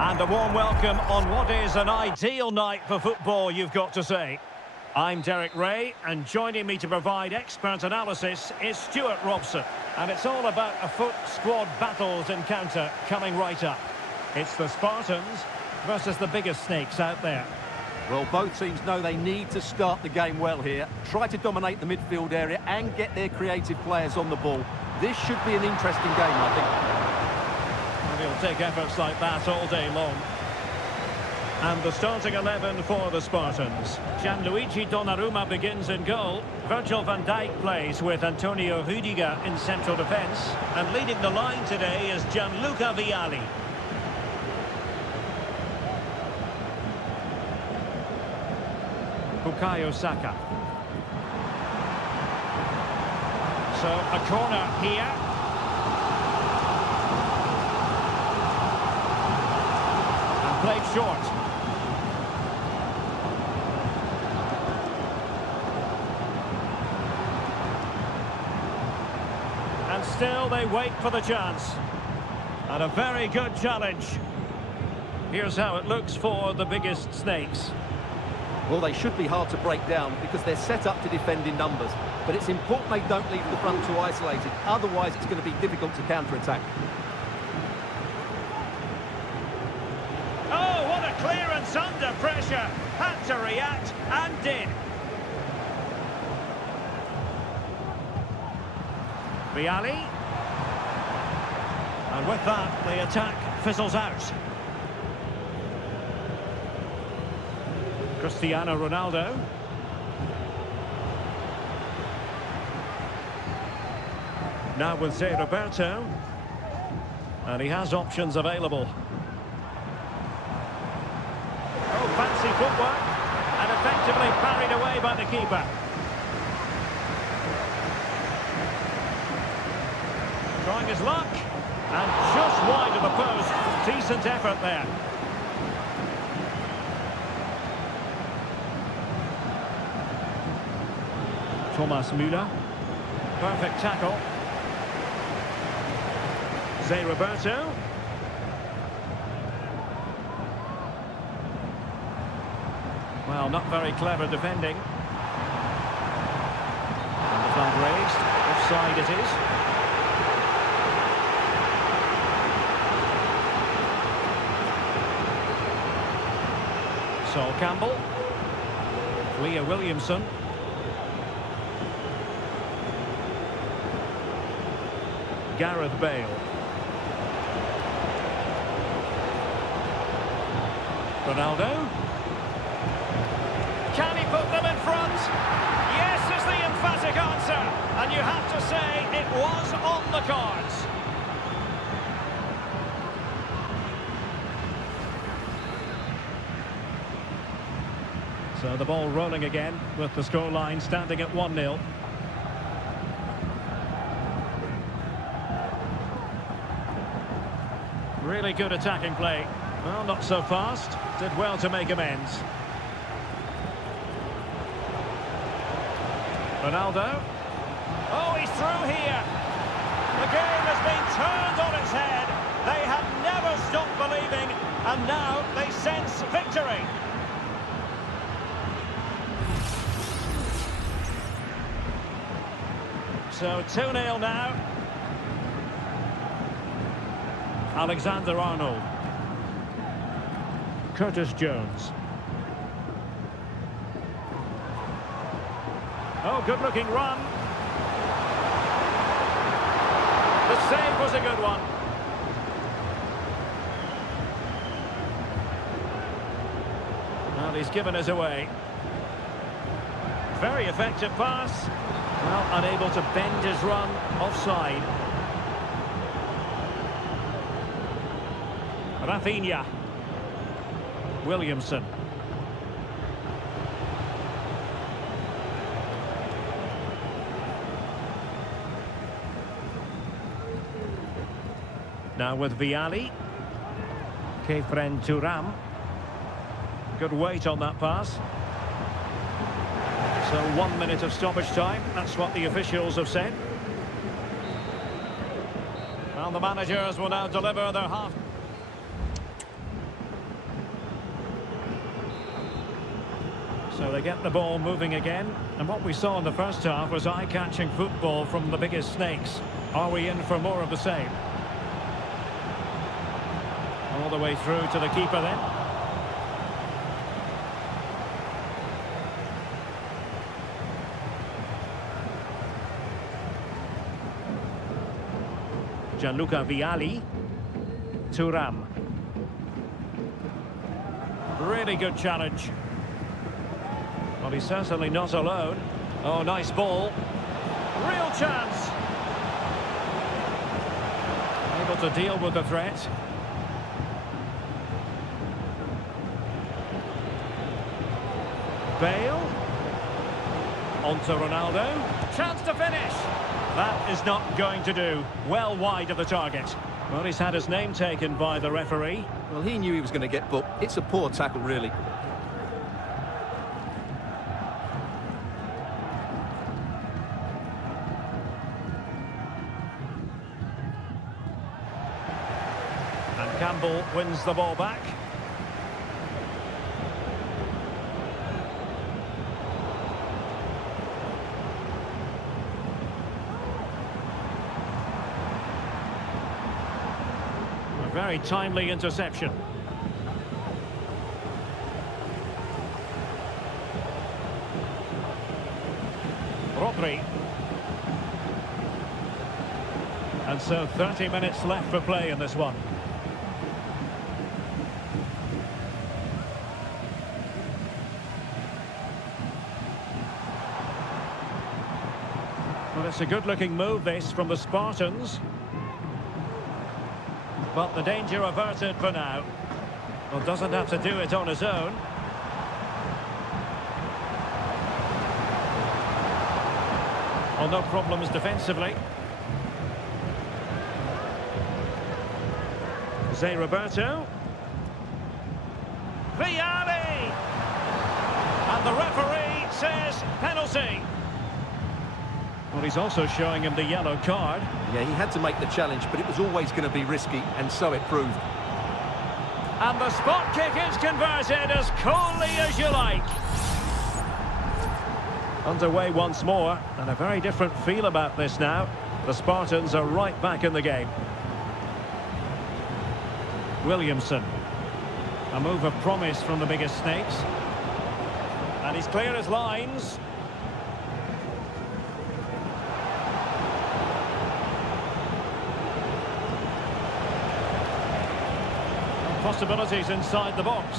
And a warm welcome on what is an ideal night for football, you've got to say. I'm Derek Ray, and joining me to provide expert analysis is Stuart Robson. And it's all about a foot squad battles encounter coming right up. It's the Spartans versus the biggest snakes out there. Well, both teams know they need to start the game well here. Try to dominate the midfield area and get their creative players on the ball. This should be an interesting game, I think. And he'll take efforts like that all day long. And the starting 11 for the Spartans. Gianluigi Donnarumma begins in goal. Virgil van Dijk plays with Antonio Rudiger in central defence. And leading the line today is Gianluca Vialli. Bukayo Saka. So a corner here. And played short. And still they wait for the chance. And a very good challenge. Here's how it looks for the biggest snakes. Well, they should be hard to break down because they're set up to defend in numbers. But it's important they don't leave the front too isolated. Otherwise, it's going to be difficult to counter-attack. Oh, what a clearance under pressure. Had to react and did. Vialli. And with that, the attack fizzles out. Cristiano Ronaldo. Now with Zé Roberto. And he has options available. Oh, fancy footwork. And effectively parried away by the keeper. Trying his luck. And just wide of the post. Decent effort there. Thomas Müller. Perfect tackle. Zé Roberto. Well, not very clever defending. And the flag raised. Offside it is. Sol Campbell. Leah Williamson. Gareth Bale. Ronaldo. Can he put them in front? Yes is the emphatic answer. And you have to say it was on the cards. So the ball rolling again with the scoreline standing at 1-0. Really good attacking play. Well, not so fast. Did well to make amends. Ronaldo. Oh, he's through here. The game has been turned on its head. They have never stopped believing, and now they sense victory. So 2-0 now. Alexander-Arnold. Curtis Jones. Oh, good-looking run. The save was a good one. Well, he's given us away. Very effective pass. Well, unable to bend his run. Offside. Rafinha. Williamson. Now with Vialli. Kefren Turam. Good weight on that pass. So 1 minute of stoppage time. That's what the officials have said. Well, the managers will now deliver their half. So they get the ball moving again. And what we saw in the first half was eye-catching football from the biggest snakes. Are we in for more of the same? All the way through to the keeper then. Gianluca Vialli. Thuram. Really good challenge. Well, he's certainly not alone. Oh, nice ball. Real chance. Able to deal with the threat. Bale. On to Ronaldo. Chance to finish. That is not going to do. Well wide of the target. Well, he's had his name taken by the referee. Well, he knew he was going to get booked. It's a poor tackle, really. And Campbell wins the ball back. A very timely interception. Rodri. And so 30 minutes left for play in this one. Well, it's a good-looking move, this, from the Spartans. But the danger averted for now. Well, doesn't have to do it on his own. Well, no problems defensively. Zé Roberto. Vialli! And the referee says penalty. Well, he's also showing him the yellow card. Yeah, he had to make the challenge, but it was always going to be risky, and so it proved. And the spot kick is converted as coolly as you like. Underway once more, and a very different feel about this now. The Spartans are right back in the game. Williamson. A move of promise from the biggest snakes. And he's clear as lines. Possibilities inside the box.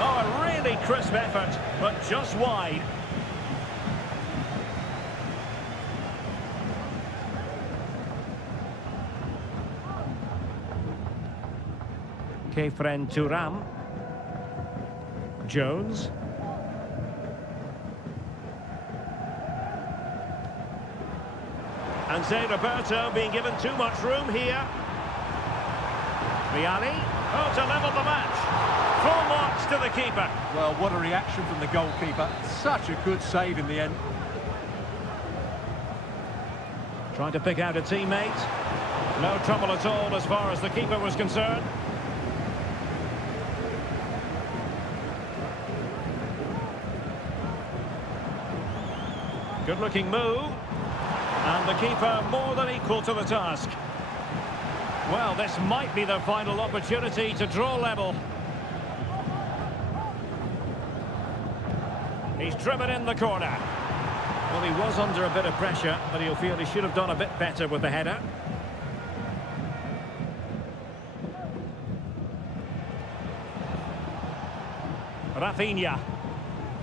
Oh, a really crisp effort, but just wide. Kefren Thuram. Jones. And Zé Roberto being given too much room here. Vialli. Oh, to level the match. Full marks to the keeper. Well, what a reaction from the goalkeeper. Such a good save in the end. Trying to pick out a teammate. No trouble at all as far as the keeper was concerned. Good looking move. And the keeper more than equal to the task. Well, this might be their final opportunity to draw level. He's driven in the corner. Well, he was under a bit of pressure, but he'll feel he should have done a bit better with the header. Rafinha.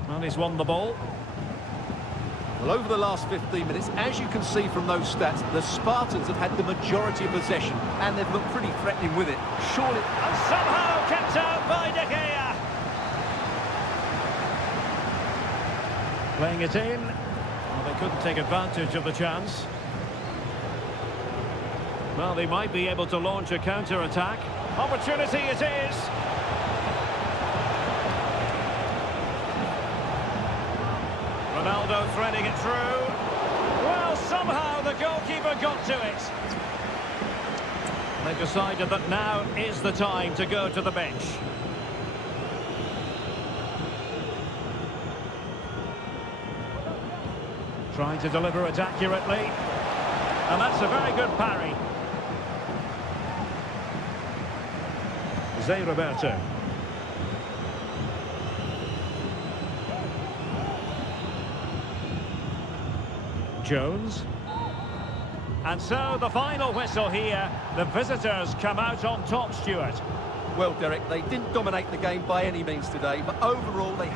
Well, he's won the ball. Well, over the last 15 minutes, as you can see from those stats, the Spartans have had the majority of possession, and they've looked pretty threatening with it. Surely... And somehow kept out by De Gea. Playing it in. Well, they couldn't take advantage of the chance. Well, they might be able to launch a counter-attack. Opportunity it is. Ronaldo threading it through. Well, somehow the goalkeeper got to it. They've decided that now is the time to go to the bench. Trying to deliver it accurately. And that's a very good parry. Zé Roberto. Jones. And so the final whistle here. The visitors come out on top, Stuart. Well, Derek, they didn't dominate the game by any means today, but overall they...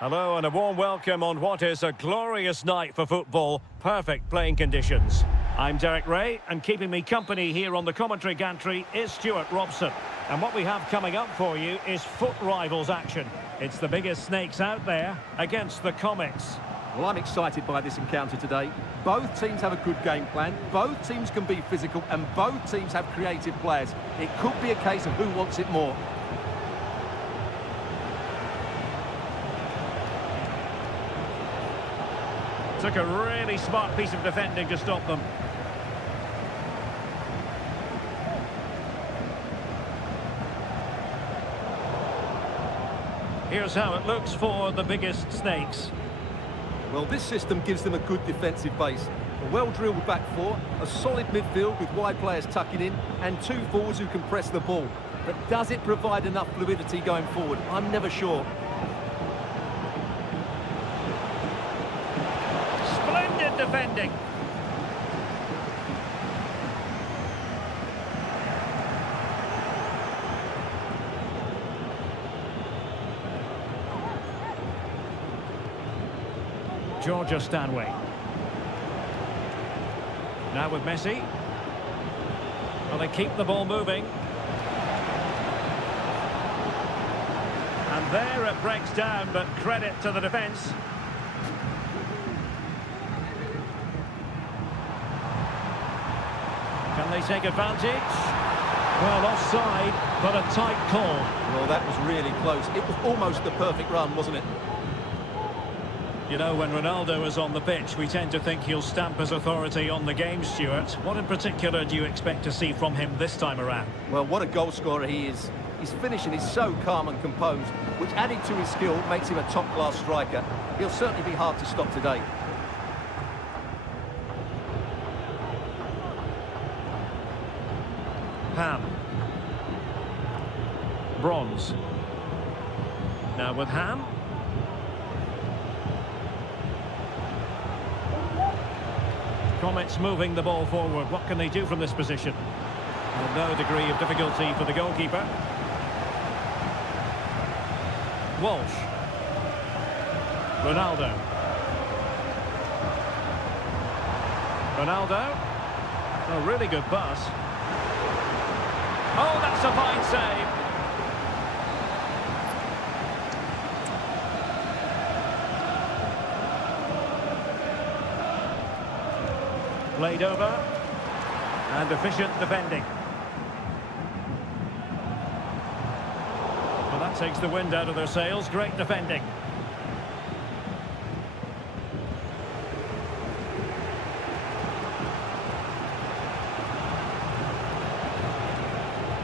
Hello and a warm welcome on what is a glorious night for football. Perfect playing conditions. I'm Derek Ray, and keeping me company here on the commentary gantry is Stuart Robson. And what we have coming up for you is foot rivals action. It's the biggest snakes out there against the Comets. Well, I'm excited by this encounter today. Both teams have a good game plan, both teams can be physical, and both teams have creative players. It could be a case of who wants it more. Took a really smart piece of defending to stop them. Here's how it looks for the biggest snakes. Well, this system gives them a good defensive base. A well-drilled back four, a solid midfield with wide players tucking in, and two forwards who can press the ball. But does it provide enough fluidity going forward? I'm never sure. Splendid defending. Georgia Stanway. Now with Messi. Well, they keep the ball moving. And there it breaks down, but credit to the defence. Can they take advantage? Well, offside, but a tight call. Well, that was really close. It was almost the perfect run, wasn't it? You know, when Ronaldo is on the pitch, we tend to think he'll stamp his authority on the game, Stuart. What in particular do you expect to see from him this time around? Well, what a goal scorer he is. His finishing is so calm and composed, which added to his skill makes him a top-class striker. He'll certainly be hard to stop today. Ham. Bronze. Now with Ham. Comets moving the ball forward. What can they do from this position? Well, no degree of difficulty for the goalkeeper. Walsh. Ronaldo. Ronaldo. A really good pass. Oh, that's a fine save. Played over, and efficient defending. Well, that takes the wind out of their sails. Great defending.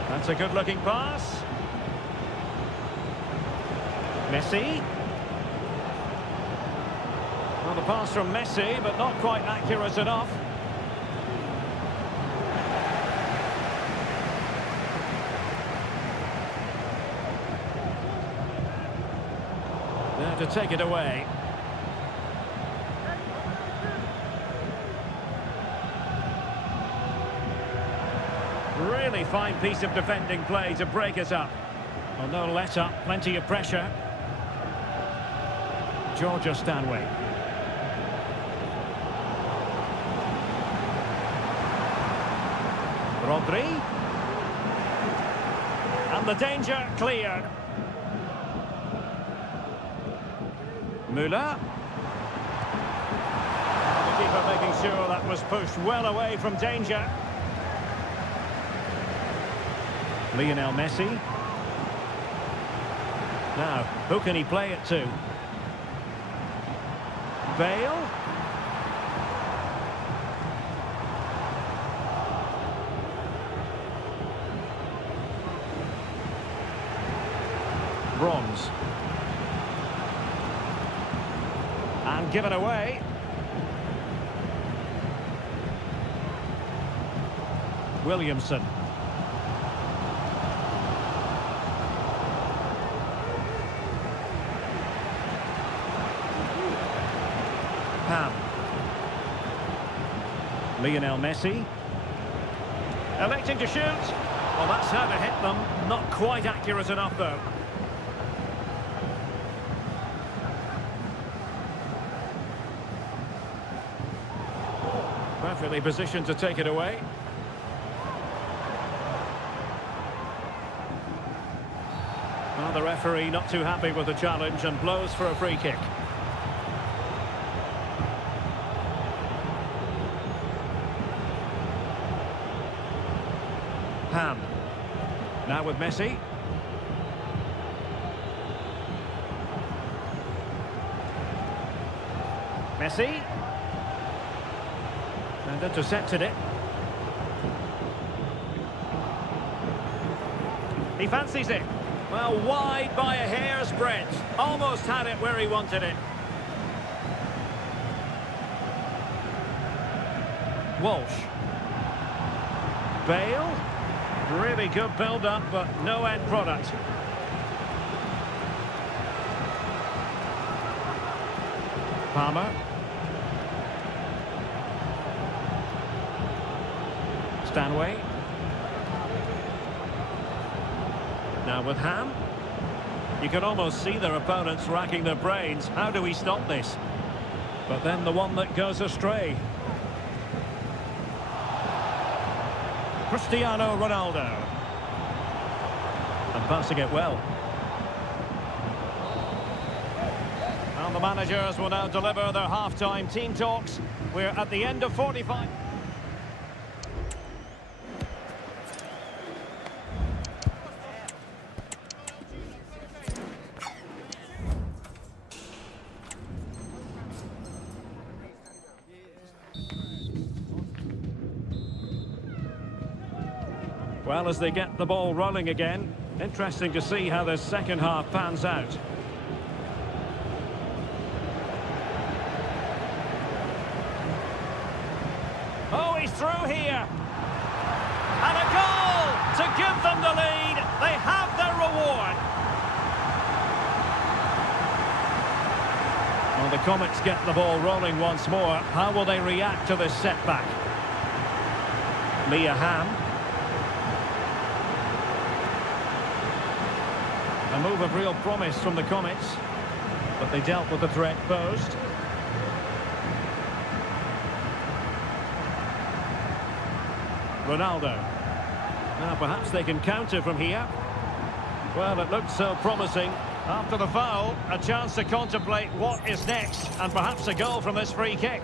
That's a good-looking pass. Messi. Well, the pass from Messi, but not quite accurate enough. To take it away. Really fine piece of defending play to break it up. Well, no let up, plenty of pressure. Georgia Stanway. Rodri. And the danger cleared. Müller. The keeper making sure that was pushed well away from danger. Lionel Messi. Now, who can he play it to? Bale. Bronze. And given away. Williamson. Ham. Lionel Messi. Electing to shoot. Well, that's how to hit them. Not quite accurate enough, though. perfectly positioned to take it away. Well, the referee not too happy with the challenge and blows for a free kick. Ham. Now with Messi. Messi. And intercepted it. He fancies it. Well, wide by a hair's breadth. Almost had it where he wanted it. Walsh. Bale. Really good build-up, but no end product. Palmer. Stanway. Now with Ham. You can almost see their opponents racking their brains. How do we stop this? But then the one that goes astray. Cristiano Ronaldo. And passing it well. And the managers will now deliver their half-time team talks. We're at the end of 45. Well, as they get the ball rolling again, interesting to see how the second half pans out. Oh, he's through here. And a goal to give them the lead. They have their reward. Well, the Comets get the ball rolling once more. How will they react to this setback? Mia Hamm. A move of real promise from the Comets, but they dealt with the threat posed. Ronaldo. Now perhaps they can counter from here. Well, it looked so promising. After the foul, a chance to contemplate what is next, and perhaps a goal from this free kick.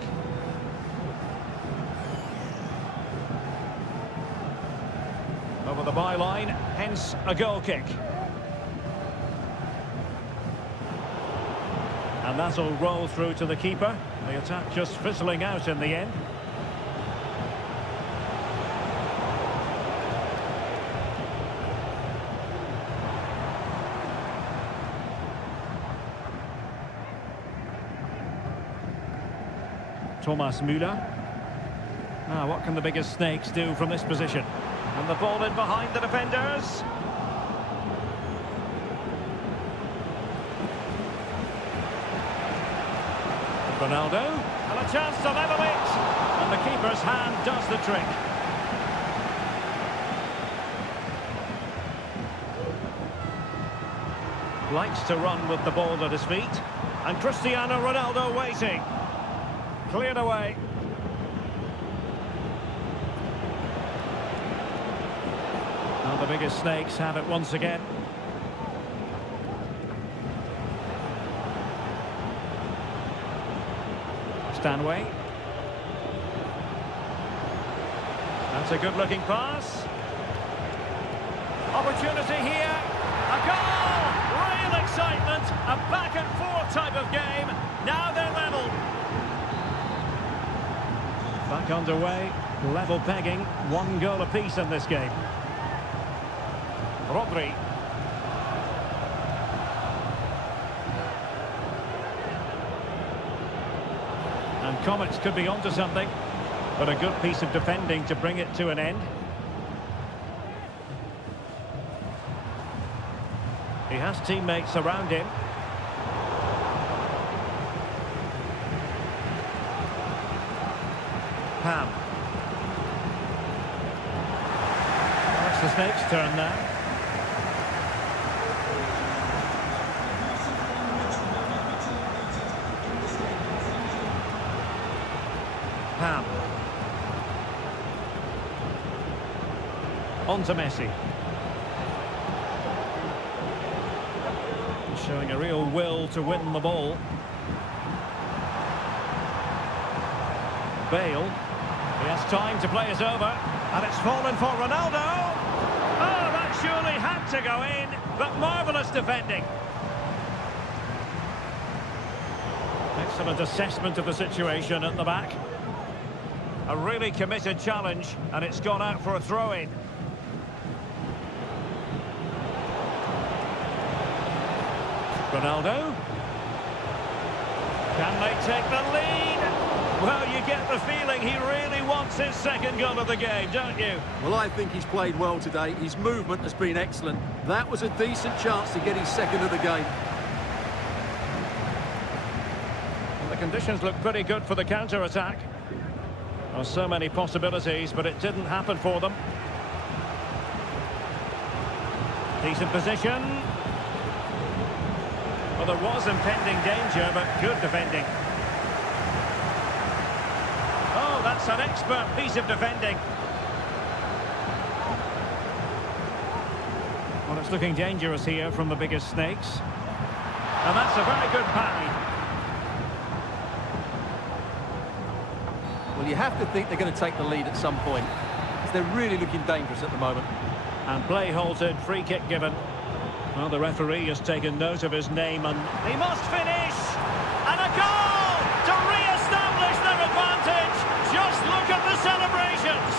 Over the byline, hence a goal kick. And that'll roll through to the keeper. The attack just fizzling out in the end. Thomas Müller. Now, what can the biggest snakes do from this position? And the ball in behind the defenders. Ronaldo, and a chance to level it, and the keeper's hand does the trick. Likes to run with the ball at his feet, and Cristiano Ronaldo waiting. Cleared away. Now the biggest snakes have it once again. Stanway. That's a good-looking pass. Opportunity here. A goal! Real excitement. A back-and-forth type of game. Now they're level. Back underway. Level pegging. One goal apiece in this game. Rodri. And Comets could be onto something, but a good piece of defending to bring it to an end. He has teammates around him. Ham. Well, it's the Snakes' turn now. Ham. On to Messi. Showing a real will to win the ball. Bale. He has time to play it over. And it's fallen for Ronaldo. Oh, that surely had to go in. But marvellous defending. Excellent assessment of the situation at the back. A really committed challenge, and it's gone out for a throw-in. Ronaldo. Can they take the lead? Well, you get the feeling he really wants his second goal of the game, don't you? Well, I think he's played well today. His movement has been excellent. That was a decent chance to get his second of the game. The conditions look pretty good for the counter-attack. Well, so many possibilities, but it didn't happen for them. Decent position. Well, there was impending danger, but good defending. Oh, that's an expert piece of defending. Well, it's looking dangerous here from the biggest snakes. And that's a very good parry. Well, you have to think they're going to take the lead at some point, because they're really looking dangerous at the moment. And play halted, free kick given. Well, the referee has taken note of his name and he must finish! And a goal to re-establish their advantage! Just look at the celebrations!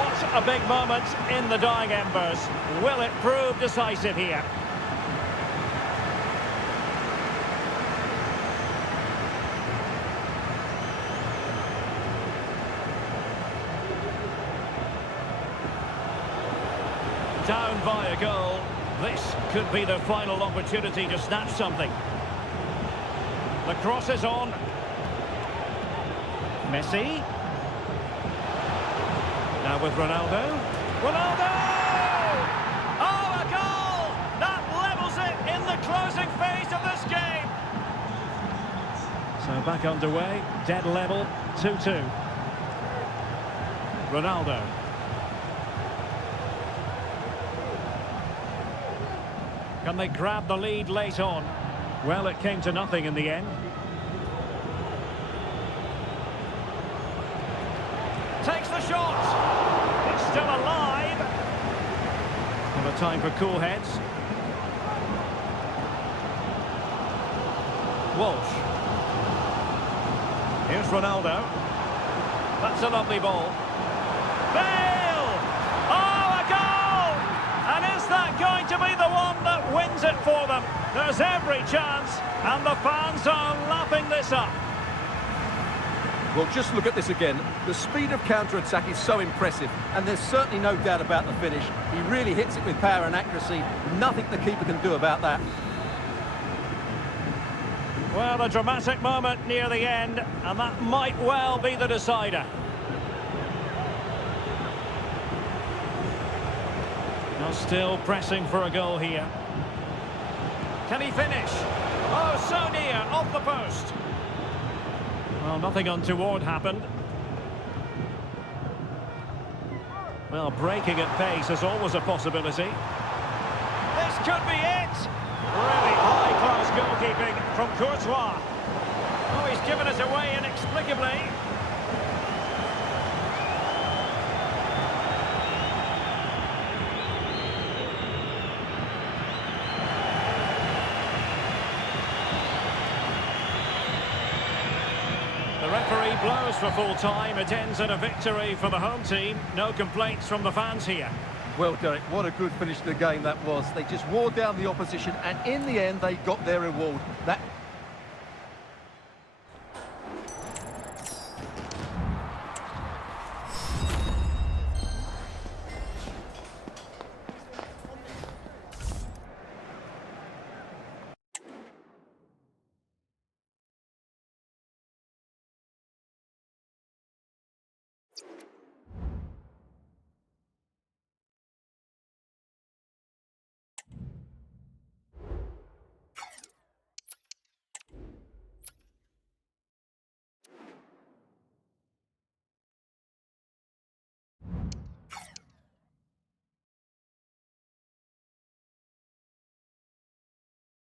What a big moment in the dying embers. Will it prove decisive here? Down by a goal. This could be the final opportunity to snatch something. The cross is on. Messi. Now with Ronaldo. Ronaldo! Oh, a goal! That levels it in the closing phase of this game. So back underway. Dead level. 2-2. Ronaldo. Can they grab the lead late on? Well, it came to nothing in the end. Takes the shot! It's still alive! Well, a time for cool heads. Walsh. Here's Ronaldo. That's a lovely ball. Bale! Oh, a goal! And is that going to be the one that wins it for them? There's every chance, and the fans are lapping this up. Well, just look at this again. The speed of counter-attack is so impressive, and there's certainly no doubt about the finish. He really hits it with power and accuracy. Nothing the keeper can do about that. Well, a dramatic moment near the end, and that might well be the decider. Now still pressing for a goal here. Can he finish? Oh, so near, off the post. Well, nothing untoward happened. Well, breaking at pace is always a possibility. This could be it! Really high-class goalkeeping from Courtois. Oh, he's given it away inexplicably. The referee blows for full time. It ends in a victory for the home team. No complaints from the fans here. Well, Derek, what a good finish to the game that was. They just wore down the opposition, and in the end, they got their reward. That